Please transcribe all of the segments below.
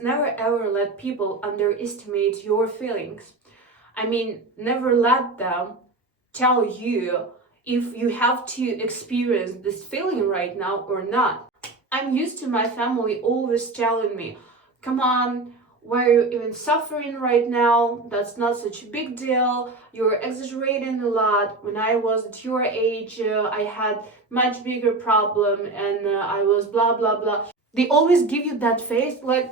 Never ever let people underestimate your feelings. I mean, never let them tell you if you have to experience this feeling right now or not. I'm used to my family always telling me, come on, why are you even suffering right now? That's not such a big deal. You're exaggerating a lot. When I was at your age, I had much bigger problem and I was blah blah blah. They always give you that face like,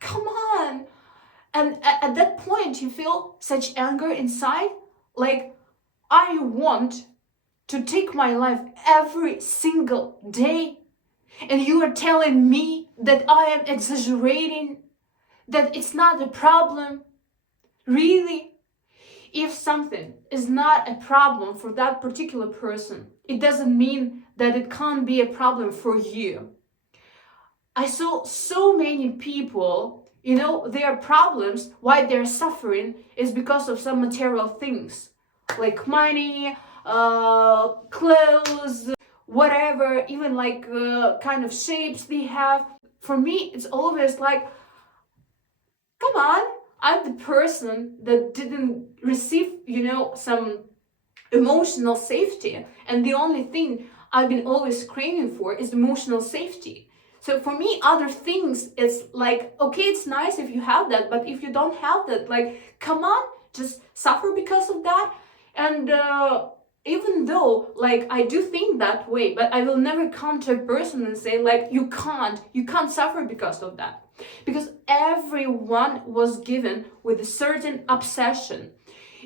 come on. And at that point, you feel such anger inside. Like, I want to take my life every single day. And you are telling me that I am exaggerating, that it's not a problem. Really? If something is not a problem for that particular person, it doesn't mean that it can't be a problem for you. I saw so many people, their problems, why they're suffering, is because of some material things, like money, clothes, whatever, even like kind of shapes they have. For me, it's always like, come on, I'm the person that didn't receive, some emotional safety. And the only thing I've been always craving for is emotional safety. So for me, other things, it's like, okay, it's nice if you have that, but if you don't have that, like, come on, just suffer because of that. And even though, like, I do think that way, but I will never come to a person and say, like, you can't suffer because of that. Because everyone was given with a certain obsession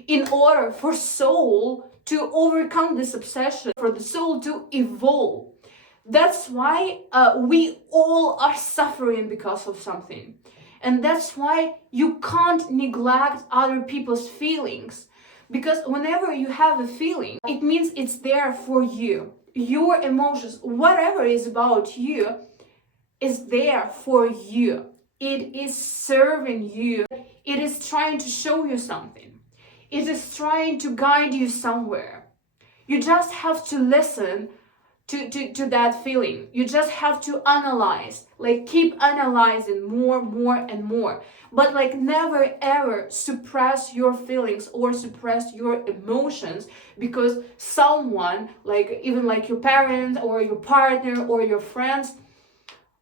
in order for soul to overcome this obsession, for the soul to evolve. That's why we all are suffering because of something. And that's why you can't neglect other people's feelings. Because whenever you have a feeling, it means it's there for you. Your emotions, whatever is about you, is there for you. It is serving you. It is trying to show you something. It is trying to guide you somewhere. You just have to listen to that feeling. You just have to analyze, like keep analyzing more and more, but like never ever suppress your feelings or suppress your emotions because someone, like even like your parents or your partner or your friends,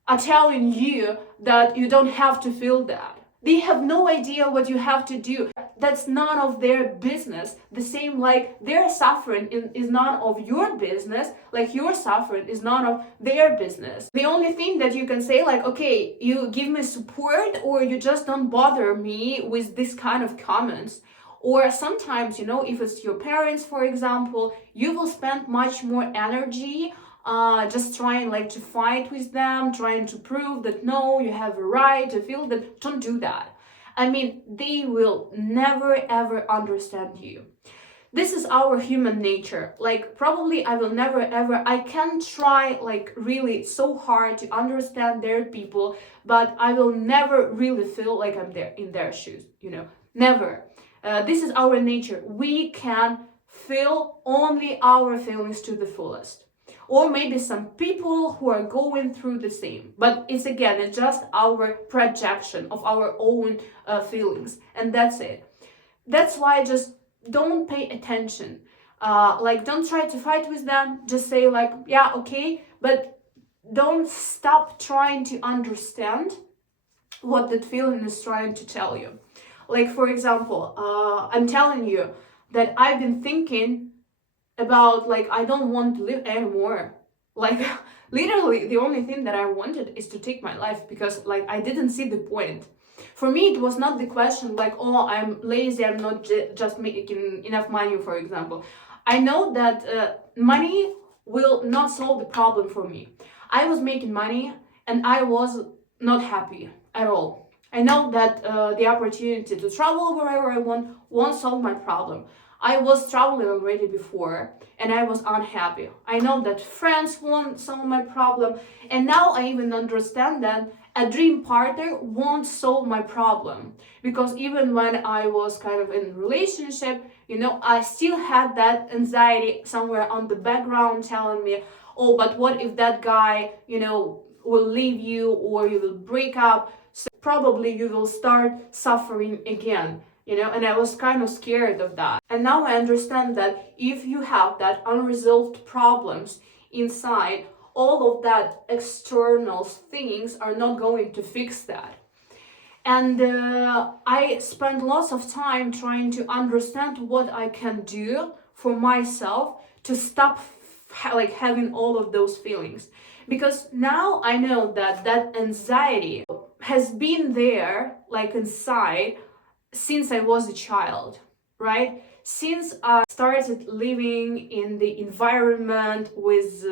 are telling you that you don't have to feel that. They have no idea what you have to do. That's none of their business. The same like their suffering is none of your business, like your suffering is none of their business. The only thing that you can say, like, okay, you give me support or you just don't bother me with this kind of comments. Or sometimes, if it's your parents, for example, you will spend much more energy just trying like to fight with them, trying to prove that no, you have a right to feel that. Don't do that. I mean, they will never ever understand you. This is our human nature. Like probably I will never ever, I can try like really so hard to understand their people, but I will never really feel like I'm there in their shoes, never. This is our nature. We can feel only our feelings to the fullest. Or maybe some people who are going through the same, but it's just our projection of our own feelings, and that's it. That's why just don't pay attention, like don't try to fight with them, just say like, yeah, okay, but don't stop trying to understand what that feeling is trying to tell you. Like for example, I'm telling you that I've been thinking about like I don't want to live anymore. Like literally the only thing that I wanted is to take my life because like I didn't see the point. For me it was not the question like, oh, I'm lazy, I'm not just making enough money, for example. I know that money will not solve the problem for me. I was making money and I was not happy at all. I know that the opportunity to travel wherever I want won't solve my problem. I was traveling already before and I was unhappy. I know that friends won't solve my problem, and now I even understand that a dream partner won't solve my problem. Because even when I was kind of in a relationship, I still had that anxiety somewhere on the background telling me, oh, but what if that guy, will leave you or you will break up, so probably you will start suffering again, you know. And I was kind of scared of that. And now I understand that if you have that unresolved problems inside, all of that external things are not going to fix that. And I spent lots of time trying to understand what I can do for myself to stop like having all of those feelings. Because now I know that that anxiety has been there like inside since I was a child, right? Since I started living in the environment with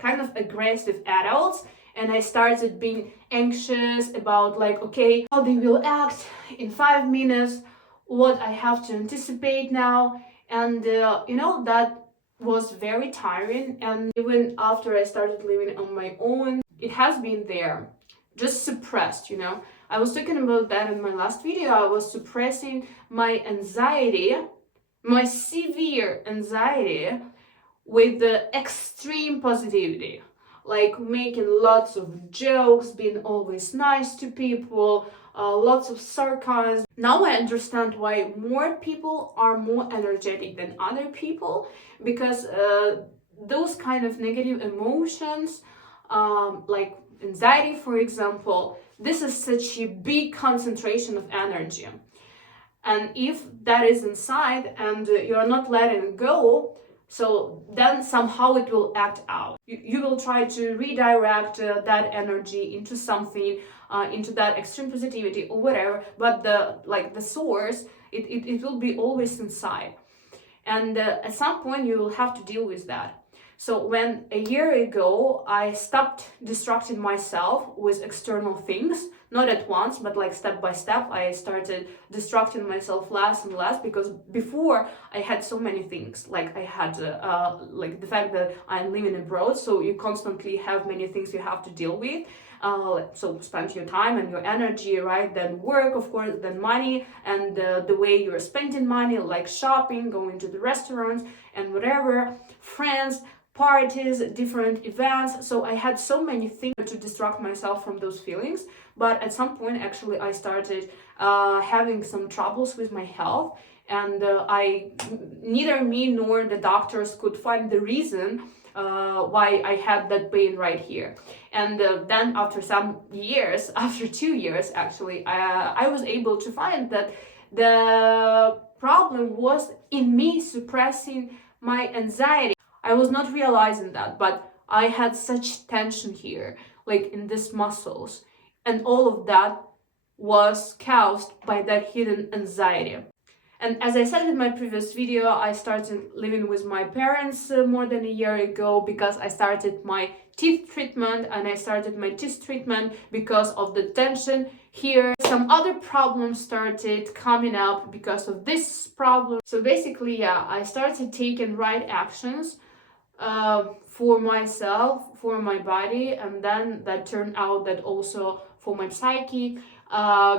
kind of aggressive adults, and I started being anxious about like, okay, how they will act in 5 minutes, what I have to anticipate now. And you know, that was very tiring. And even after I started living on my own, it has been there, just suppressed, you know. I was talking about that in my last video. I was suppressing my anxiety, my severe anxiety, with the extreme positivity, like making lots of jokes, being always nice to people, lots of sarcasm. Now I understand why more people are more energetic than other people, because those kind of negative emotions, like anxiety, for example, this is such a big concentration of energy. And if that is inside and you're not letting it go, so then somehow it will act out. You will try to redirect that energy into something, into that extreme positivity or whatever, but the source, it will be always inside. And at some point you will have to deal with that. So when a year ago I stopped distracting myself with external things, not at once, but like step by step, I started distracting myself less and less, because before I had so many things. Like I had like the fact that I'm living abroad, so you constantly have many things you have to deal with. So spend your time and your energy, right? Then work, of course, then money, and the way you're spending money, like shopping, going to the restaurants and whatever, friends, parties, different events. So I had so many things to distract myself from those feelings. But at some point, actually, I started having some troubles with my health, and neither me nor the doctors could find the reason why I had that pain right here. And then after some years, after 2 years actually, I was able to find that the problem was in me suppressing my anxiety. I was not realizing that, but I had such tension here, like in these muscles, and all of that was caused by that hidden anxiety. And as I said in my previous video, I started living with my parents more than a year ago, because I started my teeth treatment, and I started my teeth treatment because of the tension here. Some other problems started coming up because of this problem. So basically, yeah, I started taking right actions for myself, for my body, and then that turned out that also for my psyche,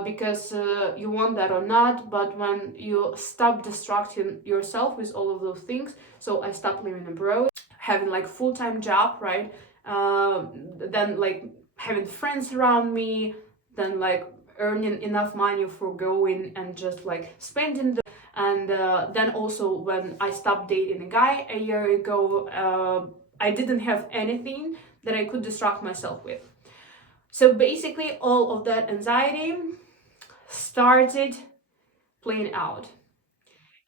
because you want that or not, but when you stop distracting yourself with all of those things, so I stopped living abroad, having like full-time job, right? Then like having friends around me, then like earning enough money for going and just like spending the. And then also when I stopped dating a guy a year ago, I didn't have anything that I could distract myself with. So basically all of that anxiety started playing out,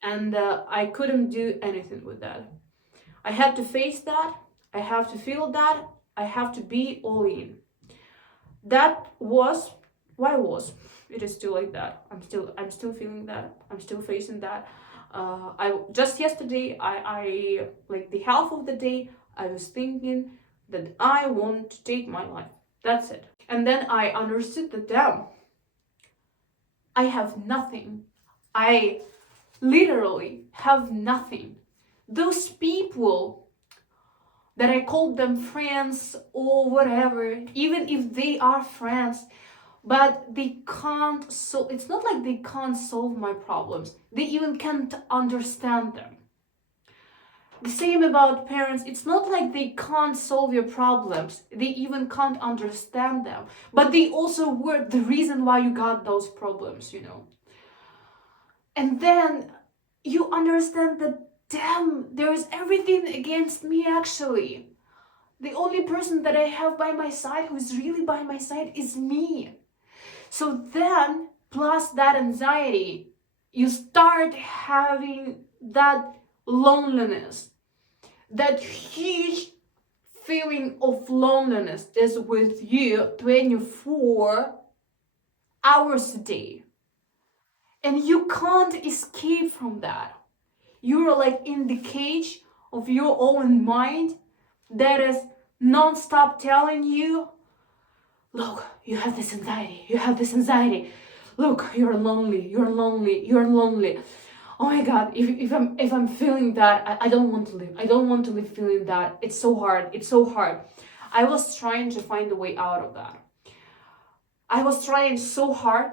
and I couldn't do anything with that. I had to face that, I have to feel that, I have to be all in. That was why was it is still like that. I'm still feeling that, I'm still facing that. I just yesterday, I like the half of the day I was thinking that I want to take my life. That's it. And then I understood that, damn, I have nothing. I literally have nothing. Those people that I called them friends or whatever, even if they are friends, but they can't, so it's not like they can't solve my problems. They even can't understand them. The same about parents. It's not like they can't solve your problems. They even can't understand them. But they also were the reason why you got those problems, you know. And then you understand that, damn, there is everything against me actually. The only person that I have by my side who is really by my side is me. So then, plus that anxiety, you start having that loneliness. That huge feeling of loneliness is with you 24 hours a day. And you can't escape from that. You're like in the cage of your own mind that is non-stop telling you, look, you have this anxiety, you have this anxiety. Look, you're lonely, you're lonely, you're lonely. Oh my God, if I'm feeling that, I don't want to live. I don't want to live feeling that. It's so hard, it's so hard. I was trying to find a way out of that. I was trying so hard.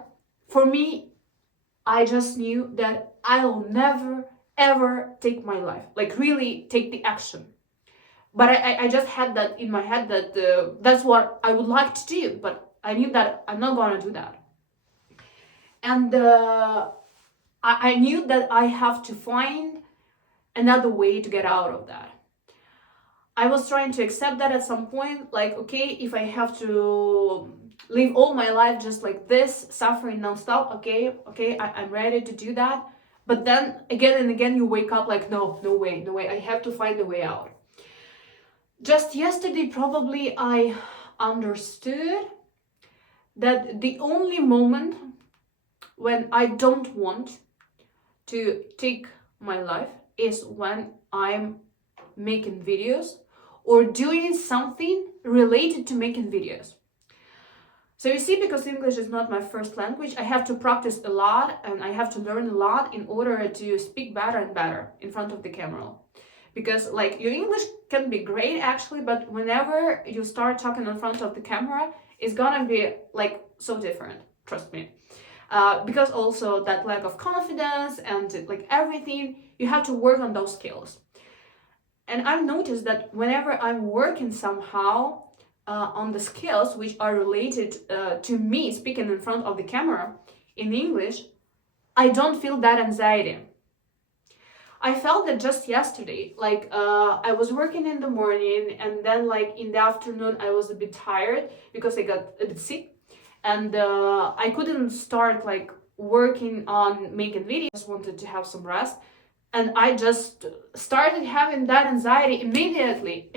For me, I just knew that I'll never, ever take my life. Like really take the action. But I just had that in my head that that's what I would like to do. But I knew that I'm not gonna do that. And I knew that I have to find another way to get out of that. I was trying to accept that at some point, like, okay, if I have to live all my life just like this, suffering nonstop, okay, I'm ready to do that. But then again and again, you wake up like, no way, I have to find a way out. Just yesterday, probably I understood that the only moment when I don't want to take my life is when I'm making videos or doing something related to making videos. So you see, because English is not my first language, I have to practice a lot and I have to learn a lot in order to speak better and better in front of the camera. Because like your English can be great actually, but whenever you start talking in front of the camera, it's gonna be like so different, trust me. Because also that lack of confidence and like everything, you have to work on those skills. And I've noticed that whenever I'm working somehow on the skills which are related to me speaking in front of the camera in English, I don't feel that anxiety. I felt that just yesterday, like I was working in the morning and then like in the afternoon I was a bit tired because I got a bit sick. And I couldn't start like working on making videos. I just wanted to have some rest. And I just started having that anxiety immediately.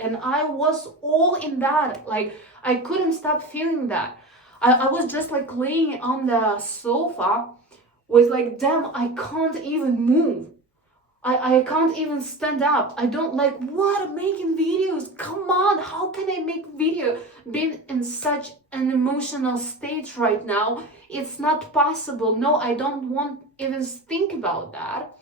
And I was all in that. Like I couldn't stop feeling that. I was just like laying on the sofa with like, damn, I can't even move. I can't even stand up. I don't like, what, making videos? Come on, how can I make video? Being in such an emotional state right now, it's not possible. No, I don't want even think about that.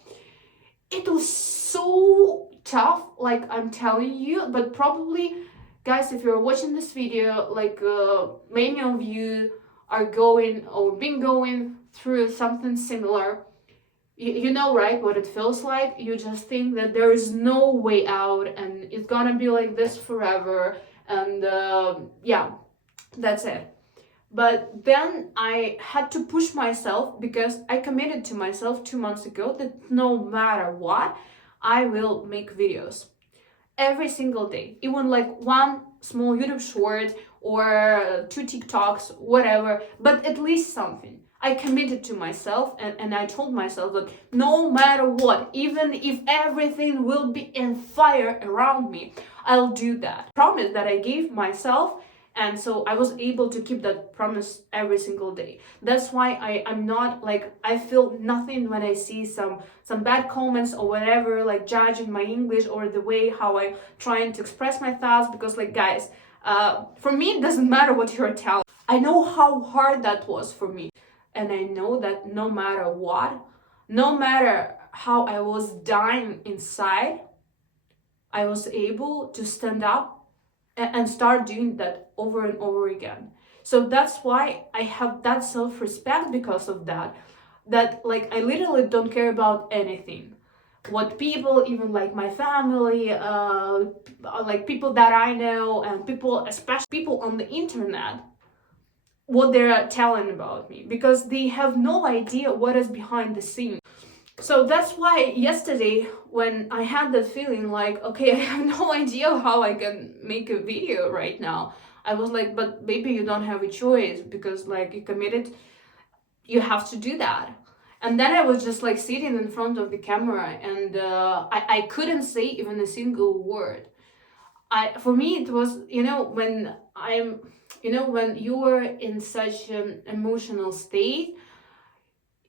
It was so tough, like I'm telling you, but probably, guys, if you're watching this video, like many of you are going or been going through something similar. You know, right, what it feels like. You just think that there is no way out and it's gonna be like this forever, and yeah, that's it. But then I had to push myself because I committed to myself 2 months ago that no matter what, I will make videos every single day, even like one small YouTube short or 2 TikToks, whatever, but at least something. I committed to myself and I told myself that no matter what, even if everything will be in fire around me, I'll do that. Promise that I gave myself, and so I was able to keep that promise every single day. That's why I'm not like, I feel nothing when I see some bad comments or whatever, like judging my English or the way how I'm trying to express my thoughts, because like guys, for me it doesn't matter what you're telling. I know how hard that was for me. And I know that no matter what, no matter how I was dying inside, I was able to stand up and start doing that over and over again. So that's why I have that self-respect because of that. That like I literally don't care about anything. what people, even like my family, like people that I know, and people, especially people on the internet, what they're telling about me, because they have no idea what is behind the scene. So that's why yesterday, when I had that feeling like, okay, I have no idea how I can make a video right now, I was like, but maybe you don't have a choice, because like you committed, you have to do that. And then I was just like sitting in front of the camera, and I couldn't say even a single word. For me, it was, when when you are in such an emotional state,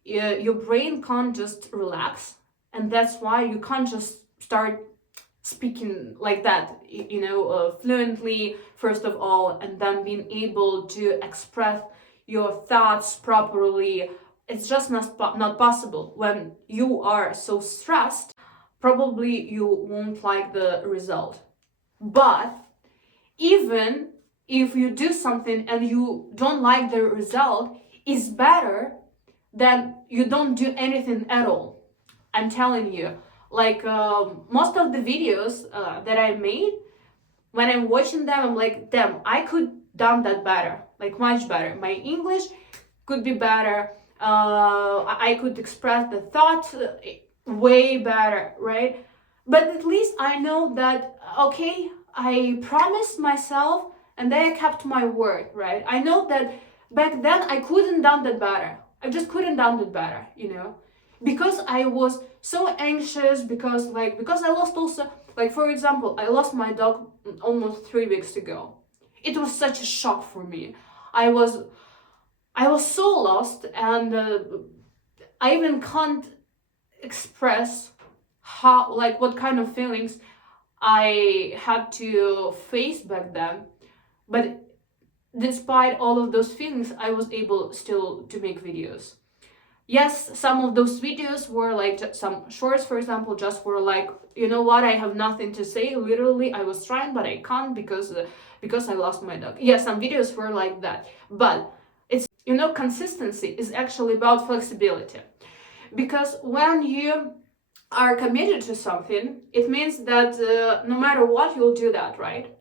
your brain can't just relax, and that's why you can't just start speaking like that, fluently first of all, and then being able to express your thoughts properly. It's just not possible. When you are so stressed, probably you won't like the result. But even if you do something and you don't like the result, it's better than you don't do anything at all. I'm telling you, like most of the videos that I made, when I'm watching them, I'm like, damn, I could done that better, like much better. My English could be better. I could express the thoughts way better, right? But at least I know that, okay, I promised myself and then I kept my word, right? I know that back then I couldn't done that better. I just couldn't done it better, because I was so anxious, because I lost also, like, for example, I lost my dog almost 3 weeks ago. It was such a shock for me. I was so lost, and I even can't express how, like, what kind of feelings I had to face back then. But despite all of those feelings, I was able still to make videos. Yes, some of those videos were like some shorts, for example, just were like, you know what, I have nothing to say. Literally, I was trying, but I can't because I lost my dog. Yeah, some videos were like that. But it's, consistency is actually about flexibility. Because when you are committed to something, it means that no matter what, you'll do that, right?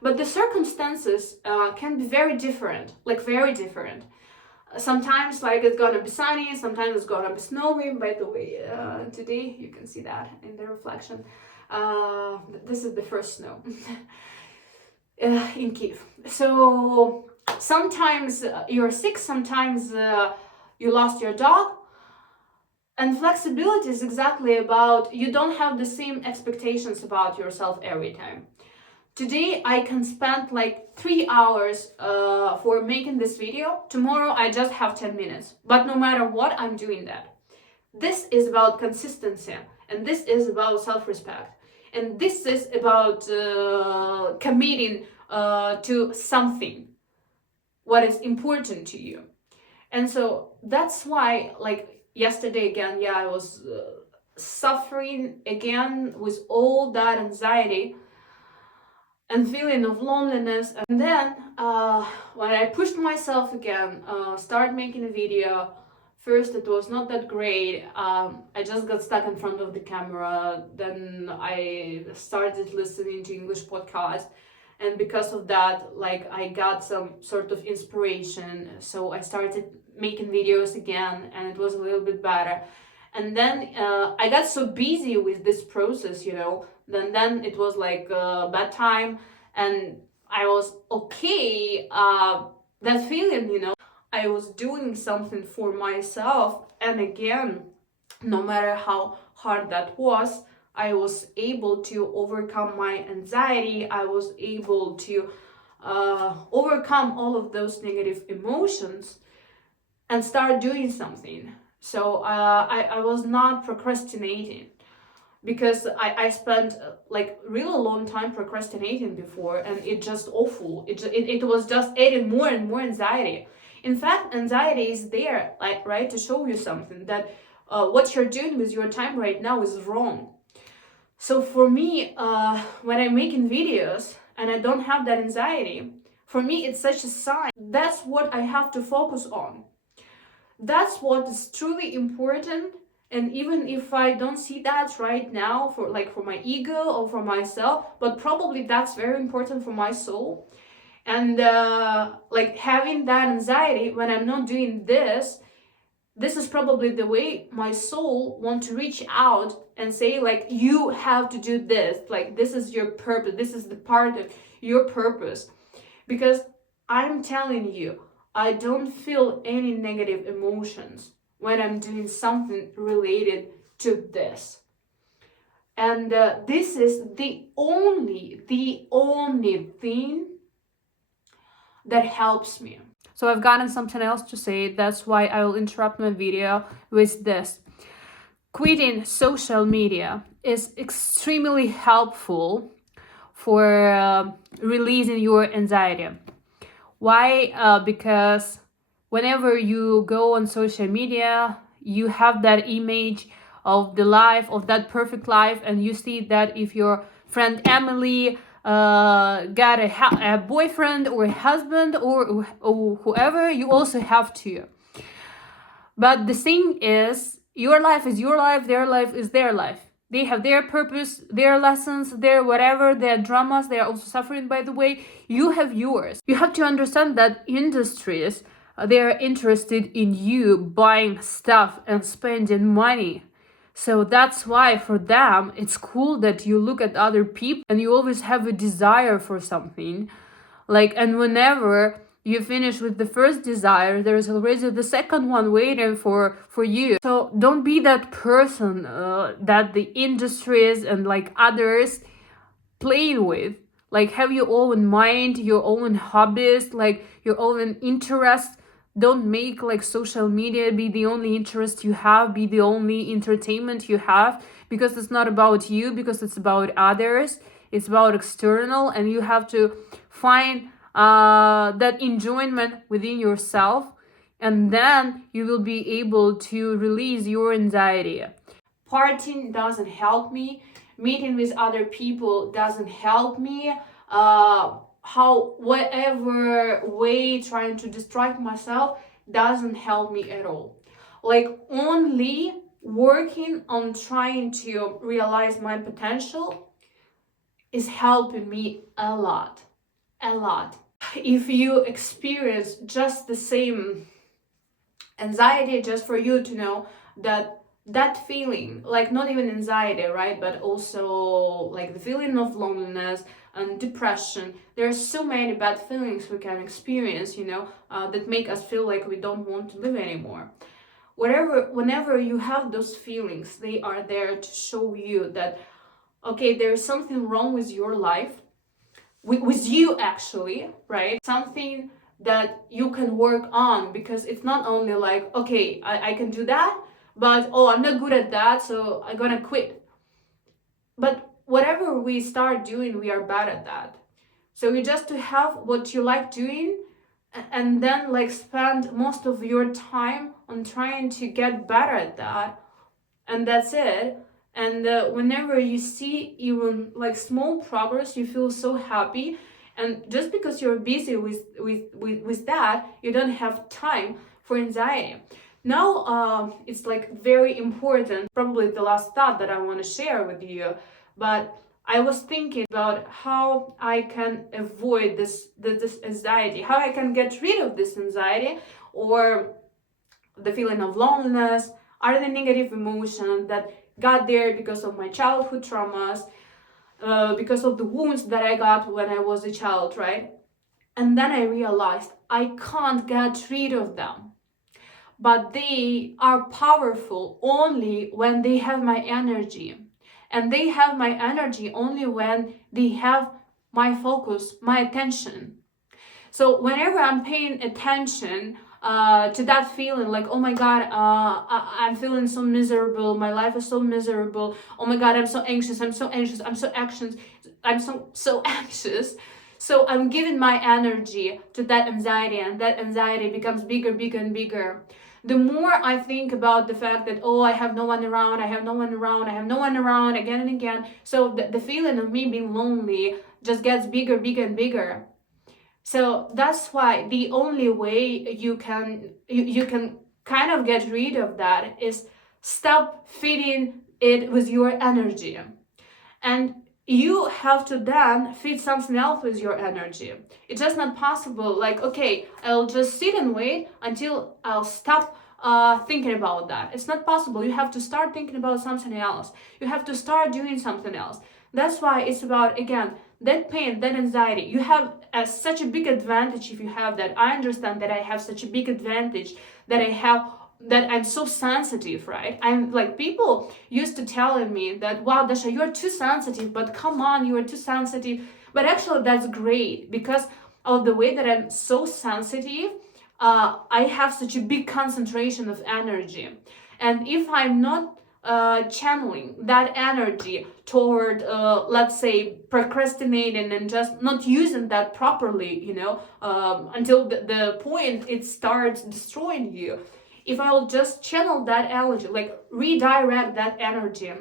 But the circumstances can be very different, like very different. Sometimes like it's gonna be sunny, sometimes it's gonna be snowy. By the way, today you can see that in the reflection. This is the first snow in Kiev. So sometimes you're sick, sometimes you lost your dog. And flexibility is exactly about, you don't have the same expectations about yourself every time. Today I can spend like 3 hours for making this video. Tomorrow I just have 10 minutes. But no matter what, I'm doing that. This is about consistency, and this is about self-respect. And this is about committing to something, what is important to you. And so that's why, like, yesterday again, I was suffering again with all that anxiety and feeling of loneliness. And then when I pushed myself again, start making a video, first it was not that great. I just got stuck in front of the camera. Then I started listening to English podcasts. And because of that, like, I got some sort of inspiration. So I started making videos again, and it was a little bit better. And then I got so busy with this process, then it was like bad time, and I was okay. That feeling, I was doing something for myself, and again, no matter how hard that was, I was able to overcome my anxiety. I was able to overcome all of those negative emotions and start doing something. So I was not procrastinating, because I spent like really long time procrastinating before, and it just awful. It was just adding more and more anxiety. In fact, anxiety is there, like, right, to show you something, that what you're doing with your time right now is wrong. So for me, when I'm making videos and I don't have that anxiety, for me it's such a sign. That's what I have to focus on. That's what is truly important, And even if I don't see that right now for my ego or for myself, but probably that's very important for my soul. And like having that anxiety when I'm not doing this, this is probably the way my soul want to reach out and say like, you have to do this, like this is your purpose, this is the part of your purpose. Because I'm telling you, I don't feel any negative emotions when I'm doing something related to this. And this is the only thing that helps me. So I've gotten something else to say, that's why I will interrupt my video with this. Quitting social media is extremely helpful for releasing your anxiety. Why? Because whenever you go on social media, you have that image of the life, of that perfect life, and you see that if your friend Emily got a boyfriend or a husband or whoever, you also have to. But the thing is, your life is your life, their life is their life. They have their purpose, their lessons, their whatever, their dramas. They are also suffering, by the way. You have yours. You have to understand that industries, they are interested in you buying stuff and spending money. So that's why for them, it's cool that you look at other people and you always have a desire for something. Like, and whenever you finish with the first desire, there's already the second one waiting for you. So don't be that person that the industries and like others play with. Like, have your own mind, your own hobbies, like your own interests. Don't make like social media be the only interest you have, be the only entertainment you have, because it's not about you, because it's about others. It's about external, and you have to find that enjoyment within yourself, and then you will be able to release your anxiety. Partying doesn't help me. Meeting with other people doesn't help me. Whatever way trying to distract myself doesn't help me at all. Like, only working on trying to realize my potential is helping me a lot. If you experience just the same anxiety, just for you to know that feeling, like not even anxiety, right, but also like the feeling of loneliness and depression, there are so many bad feelings we can experience, that make us feel like we don't want to live anymore. Whenever you have those feelings, they are there to show you that, okay, there's something wrong with your life, with you actually, right? Something that you can work on, because it's not only like, okay, I can do that, but I'm not good at that, so I'm gonna quit. But whatever we start doing, we are bad at that. So you just to have what you like doing, and then like spend most of your time on trying to get better at that, and that's it. And whenever you see even like small progress, you feel so happy. And just because you're busy with that, you don't have time for anxiety. Now it's like very important, probably the last thought that I want to share with you, but I was thinking about how I can avoid this anxiety, how I can get rid of this anxiety, or the feeling of loneliness, are the negative emotions that got there because of my childhood traumas, because of the wounds that I got when I was a child, right? And then I realized I can't get rid of them. But they are powerful only when they have my energy. And they have my energy only when they have my focus, my attention. So whenever I'm paying attention to that feeling, like, oh my God, I'm feeling so miserable, my life is so miserable, oh my God, I'm so anxious, I'm so anxious. So I'm giving my energy to that anxiety, and that anxiety becomes bigger and bigger. The more I think about the fact that, I have no one around, again and again, so the feeling of me being lonely just gets bigger and bigger. So that's why the only way you can kind of get rid of that is stop feeding it with your energy. And you have to then feed something else with your energy. It's just not possible, like, okay, I'll just sit and wait until I'll stop thinking about that. It's not possible. You have to start thinking about something else. You have to start doing something else. That's why it's about, again, that pain, that anxiety. You have such a big advantage if you have that. I understand that I have such a big advantage that I'm so sensitive, right? I'm like, people used to telling me that, wow, Dasha, you're too sensitive, but come on, you are too sensitive. But actually that's great, because of the way that I'm so sensitive, I have such a big concentration of energy. And if I'm not channeling that energy toward, let's say, procrastinating and just not using that properly, until the point it starts destroying you. If I will just channel that energy, like redirect that energy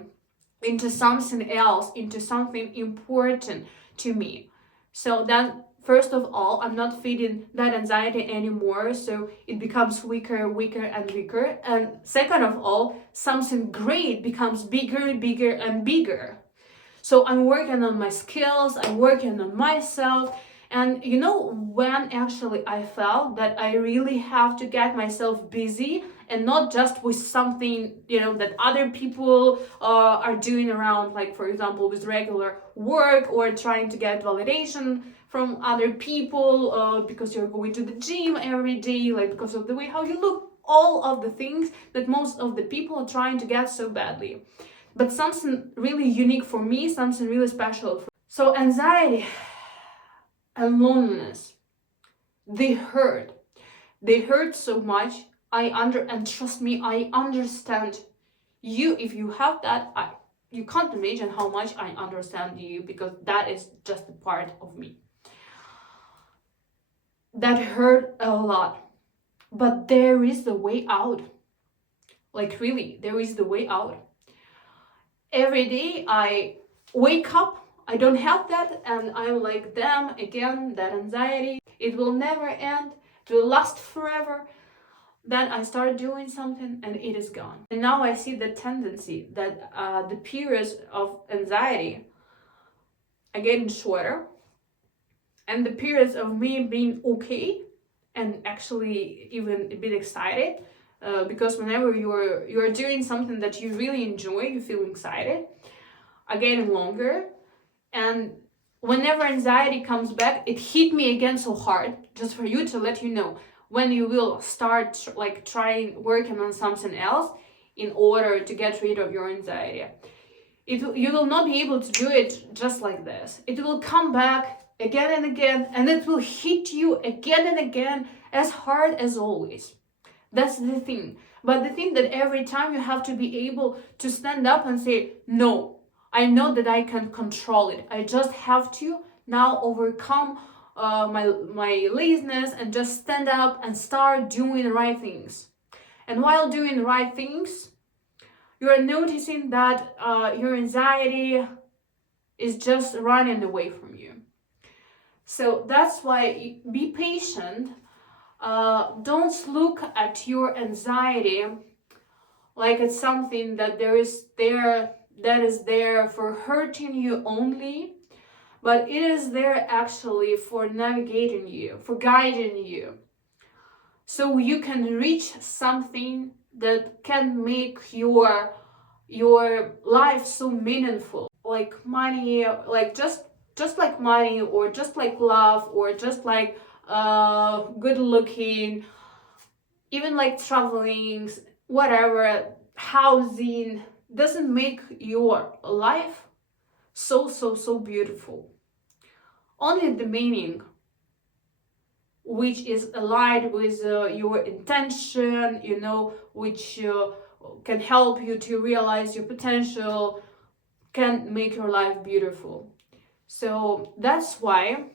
into something else, into something important to me. So then, first of all, I'm not feeding that anxiety anymore, so it becomes weaker, weaker, and weaker. And second of all, something great becomes bigger, bigger, and bigger. So I'm working on my skills, I'm working on myself. And when actually I felt that I really have to get myself busy and not just with something, that other people are doing around, like, for example, with regular work or trying to get validation from other people because you're going to the gym every day, like because of the way how you look, all of the things that most of the people are trying to get so badly. But something really unique for me, something really special. So anxiety and loneliness, they hurt so much. And trust me, I understand you. If you have that, you can't imagine how much I understand you, because that is just a part of me. That hurt a lot, but there is the way out. Like, really, there is the way out. Every day I wake up, I don't have that, and I'm like, damn, again, that anxiety, it will never end, it will last forever. Then I start doing something and it is gone. And now I see the tendency that the periods of anxiety are getting shorter, and the periods of me being okay and actually even a bit excited, because whenever you're doing something that you really enjoy, you feel excited, are getting longer. And whenever anxiety comes back, it hit me again so hard, just for you to let you know, when you will start working on something else in order to get rid of your anxiety, you will not be able to do it just like this. It will come back again and again, and it will hit you again and again, as hard as always. That's the thing. But the thing that every time you have to be able to stand up and say, no, I know that I can control it. I just have to now overcome my laziness and just stand up and start doing the right things. And while doing the right things, you are noticing that your anxiety is just running away from you. So that's why, be patient. Don't look at your anxiety like it's something that is there for hurting you only, but it is there actually for navigating you, for guiding you, so you can reach something that can make your life so meaningful. Like money, like just like money, or just like love, or just like good looking, even like traveling, whatever, housing, doesn't make your life so beautiful. Only the meaning, which is aligned with your intention, which can help you to realize your potential, can make your life beautiful. So that's why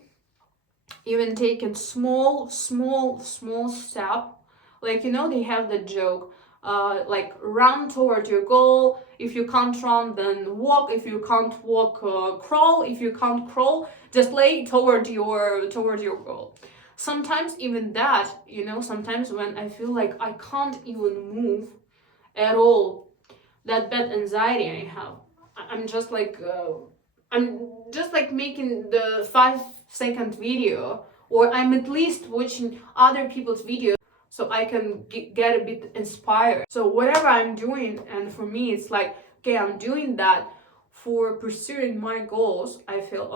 even taking small step, like, they have the joke, like, run toward your goal. If you can't run, then walk. If you can't walk, crawl. If you can't crawl, just lay toward your goal. Sometimes even that, sometimes when I feel like I can't even move at all, that bad anxiety I have. I'm just like making the 5-second video, or I'm at least watching other people's videos so I can get a bit inspired. So whatever I'm doing, and for me it's like, okay, I'm doing that for pursuing my goals. I feel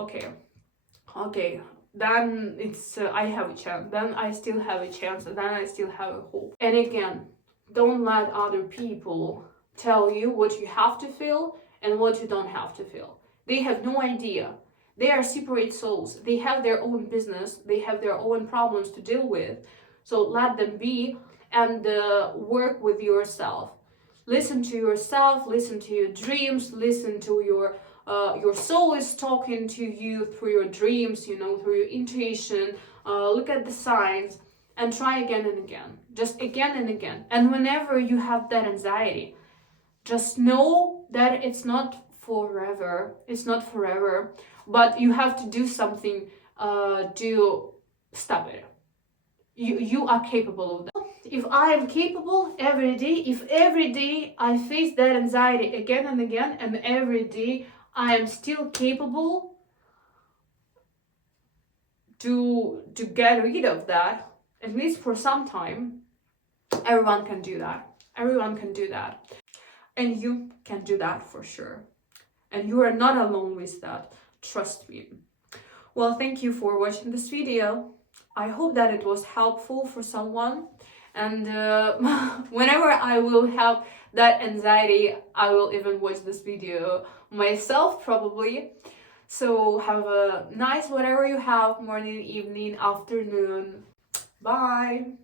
okay, then it's I have a chance, then I still have a chance, then I still have a hope. And again, don't let other people tell you what you have to feel and what you don't have to feel. They have no idea. They are separate souls. They have their own business. They have their own problems to deal with. So let them be, and work with yourself. Listen to yourself, listen to your dreams, listen to your soul is talking to you through your dreams, through your intuition. Look at the signs and try again and again, just again and again. And whenever you have that anxiety, just know that it's not forever. It's not forever, but you have to do something to stop it. You are capable of that. If I am capable every day, if every day I face that anxiety again and again, and every day I am still capable to get rid of that, at least for some time, everyone can do that. Everyone can do that. And you can do that for sure. And you are not alone with that. Trust me. Well, thank you for watching this video. I hope that it was helpful for someone. And whenever I will have that anxiety, I will even watch this video myself, probably. So have a nice whatever you have, morning, evening, afternoon. Bye.